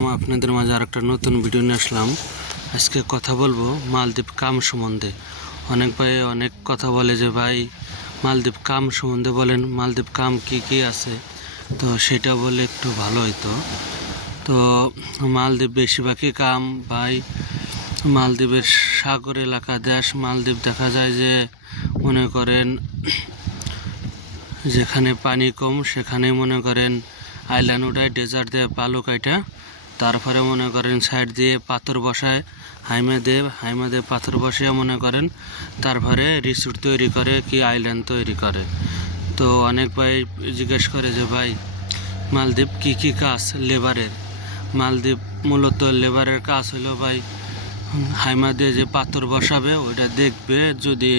আপনাদের মাঝে আর একটা নতুন ভিডিও নিয়ে আসলাম। আজকে কথা বলব মালদ্বীপ কাম সম্বন্ধে। অনেক ভাই অনেক কথা বলে যে, ভাই, মালদ্বীপ কাম সম্বন্ধে বলেন, মালদ্বীপ কাম কি কি আছে? তো সেটা বলে একটু ভালো হতো তো মালদ্বীপ বেশিরভাগই কাম, ভাই, মালদ্বীপের সাগর এলাকা, দেশ মালদ্বীপ দেখা যায় যে, মনে করেন যেখানে পানি কম সেখানে মনে করেন আইল্যান্ড উঠায় ডেজার্ট দিয়ে বালু কাইটা তারপরে মনে করেন সাইড দিয়ে পাথর বসায়, হাইমা দেব হাইমা দেব পাথর বসিয়ে মনে করেন তারপরে রিসোর্ট তৈরি করে কি আইল্যান্ড তৈরি করে। তো অনেক ভাই জিজ্ঞেস করে যে, ভাই, মালদ্বীপ কি কি কাজ লেবারের? মালদ্বীপ মূলত লেবারের কাজ হলো, ভাই, হাইমা দিয়ে যে পাথর বসাবে, ওইটা দেখবে যদি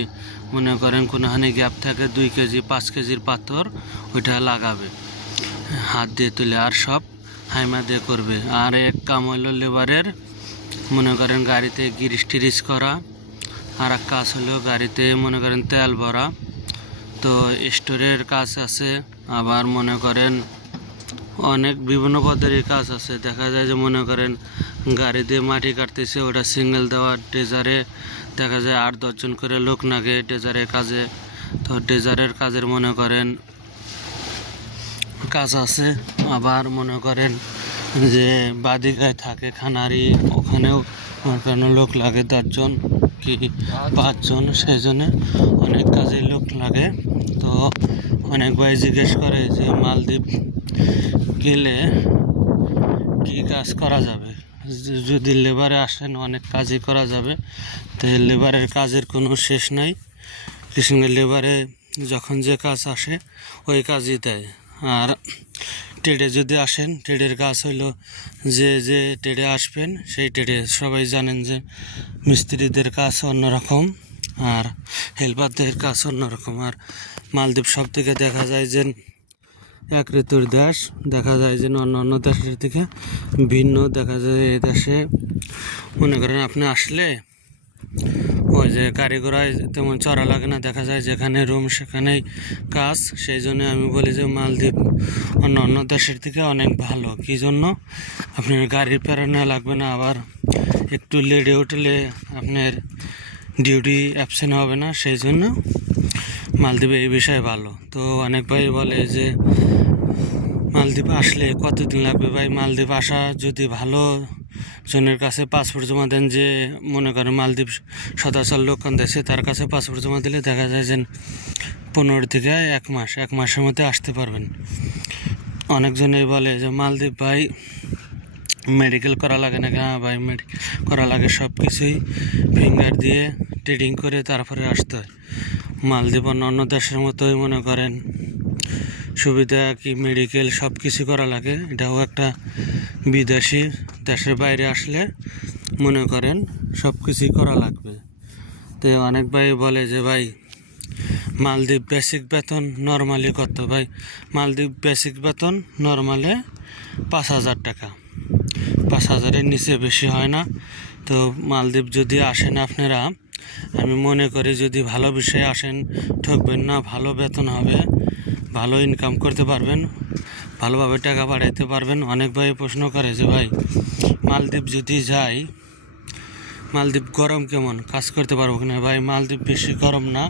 মনে করেন কোনোখানে গ্যাপ থাকে দুই কেজি, পাঁচ কেজির পাথর, ওইটা লাগাবে, হাত দিয়ে তুলে, আর সব হাইমা দিয়ে করবে। আর এক কাম হলো লেবারের, মনে করেন গাড়িতে গিরিস টিরিস করা, আর এক কাজ হলো গাড়িতে মনে করেন তেল ভরা। তো স্টোরের কাজ আছে, আবার মনে করেন অনেক বিভিন্ন পদ্ধতির কাজ আছে। দেখা যায় যে মনে করেন গাড়ি দিয়ে মাটি কাটতেছে, ওটা সিঙ্গেল দেওয়া ডেজারে দেখা যায় আট দশজন করে লোক লাগে ডেজারের কাজে। তো ডেজারের কাজের মনে করেন কাজ আছে। আবার মনে করেন যে বাদিকায় থাকে খানারি, ওখানেও করেন লোক লাগে দশজন কি পাঁচজন সেই অনেক কাজে লোক লাগে। তো অনেক ভাই জিজ্ঞেস করে যে, মালদ্বীপ গেলে কি কাজ করা যাবে? যদি লেবারে আসেন, অনেক কাজই করা যাবে। তো লেবারের কাজের কোনো শেষ নাই। কৃষ্ণের লেবারে যখন যে কাজ আসে, ওই কাজই দেয়। আর ট্রেডে যদি আসেন ট্রেডের কাজ হইল যে যে ট্রেডে আসবেন, সেই ট্রেডে সবাই জানেন যে মিস্ত্রিদের কাজ অন্যরকম আর হেল্পারদের কাজ অন্যরকম। আর মালদ্বীপ সব থেকে দেখা যায় যে এক ঋতুর দেশ, দেখা যায় যে অন্য অন্য দেশের থেকে ভিন্ন দেখা যায় এই দেশে। মনে করেন আপনি আসলে ওই যে গাড়ি ঘোড়ায় তেমন চড়া লাগে না, দেখা যায় যেখানে রুম সেখানেই কাজ। সেই জন্য আমি বলি যে মালদ্বীপ অন্য অন্য দেশের থেকে অনেক ভালো। কী জন্য? আপনার গাড়ির প্রেরণা লাগবে না, আবার একটু লেটে উঠলে আপনার ডিউটি অ্যাবসেন্ট হবে না, সেই জন্য মালদ্বীপে এই বিষয়ে ভালো। তো অনেক ভাই বলে যে মালদ্বীপ আসলে কতদিন লাগবে ভাই? মালদ্বীপ আসা যদি ভালো জনের কাছে পাসপোর্ট জমা দেন যে, মনে করেন মালদ্বীপ সদাচল লোকন দেশে, তার কাছে পাসপোর্ট জমা দিলে দেখা যায় যে পনেরো থেকে এক মাস, এক মাসের মধ্যে আসতে পারবেন। অনেকজনেই বলে যে, মালদ্বীপ ভাই মেডিকেল করা লাগে না হ্যাঁ ভাই মেডিকেল করা লাগে সব কিছুই। ফিঙ্গার দিয়ে ট্রেডিং করে তারপরে আসতে হয়। মালদ্বীপ অন্য অন্য দেশের মতোই মনে করেন, সুবিধা কি মেডিকেল সব কিছু করা লাগে? এটাও একটা বিদেশি দেশের বাইরে আসলে মনে করেন সব কিছুই করা লাগবে। তো অনেক ভাই বলে যে, ভাই, মালদ্বীপ বেসিক বেতন নর্মালি কত? ভাই, মালদ্বীপ বেসিক বেতন নর্মালে পাঁচ হাজার টাকা। পাঁচ হাজারের নিচে বেশি হয় না। তো মালদ্বীপ যদি আসেন আপনারা, আমি মনে করি যদি ভালো বিষয়ে আসেন, ঠকবেন না, ভালো বেতন হবে, ভালো ইনকাম করতে পারবেন। ভালোভাবে টাকা বাড়াইতে পারবেন। অনেক ভাই প্রশ্ন করে যে, ভাই, মালদ্বীপ যদি যাই, মালদ্বীপ গরম কেমন? কাজ করতে পারব কিনা? ভাই, মালদ্বীপ বেশি গরম না।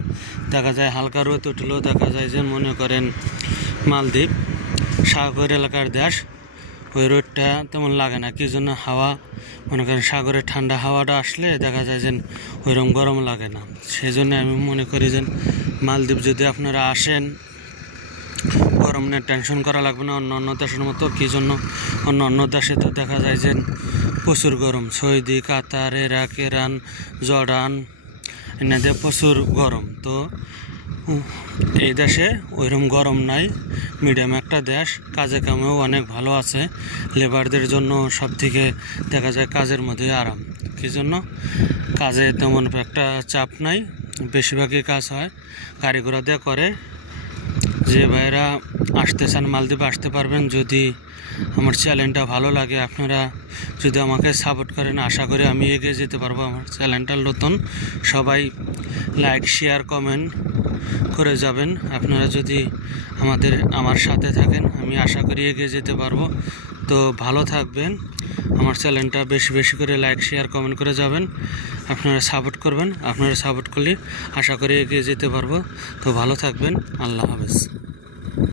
দেখা যায় হালকা রোদ উঠলেও দেখা যায় যে, মনে করেন মালদ্বীপ সাগর এলাকার দেশ, ওই রোদটা তেমন লাগে না। কি জন্য? হাওয়া, মনে করেন সাগরের ঠান্ডা হাওয়াটা আসলে দেখা যায় যে, ওইরকম গরম লাগে না। সেই জন্য আমি মনে করি যে, মালদ্বীপ যদি আপনারা আসেন গরম নিয়ে টেনশন করা লাগবে না, অন্য অন্য দেশের মতো, কী জন্য? অন্য অন্য দেশে তো দেখা যায় যে প্রচুর গরম। Saudi, Qatar, Iraq, Iran, Jordan, এনাদের প্রচুর গরম। তো এই দেশে ওইরকম গরম নাই। মিডিয়াম একটা দেশ, কাজে কামেও অনেক ভালো আছে। লেবারদের জন্য সব থেকে দেখা যায় কাজের মধ্যে আরাম। কী জন্য? কাজে তেমন একটা চাপ নাই। বেশিরভাগই কাজ হয়, গাড়ি দিয়ে করে। যে ভাইরা আসতে চান মালদ্বীপ, আসতে পারবেন। যদি আমার চ্যানেলটা ভালো লাগে, আপনারা যদি আমাকে সাপোর্ট করেন, আশা করি আমি এগিয়ে যেতে পারব আমার চ্যানেলটা। নতুন সবাই লাইক শেয়ার কমেন্ট করে যাবেন। আপনারা যদি আমাদের, আমার সাথে থাকেন, আমি আশা করি এগিয়ে যেতে পারব। তো ভালো থাকবেন। আমার চ্যানেলটা বেশি বেশি করে লাইক শেয়ার কমেন্ট করে যাবেন। আপনারা সাপোর্ট করবেন, আপনারা সাপোর্ট করলে আশা করি এগিয়ে যেতে পারব। তো ভালো থাকবেন। আল্লাহ হাফেজ।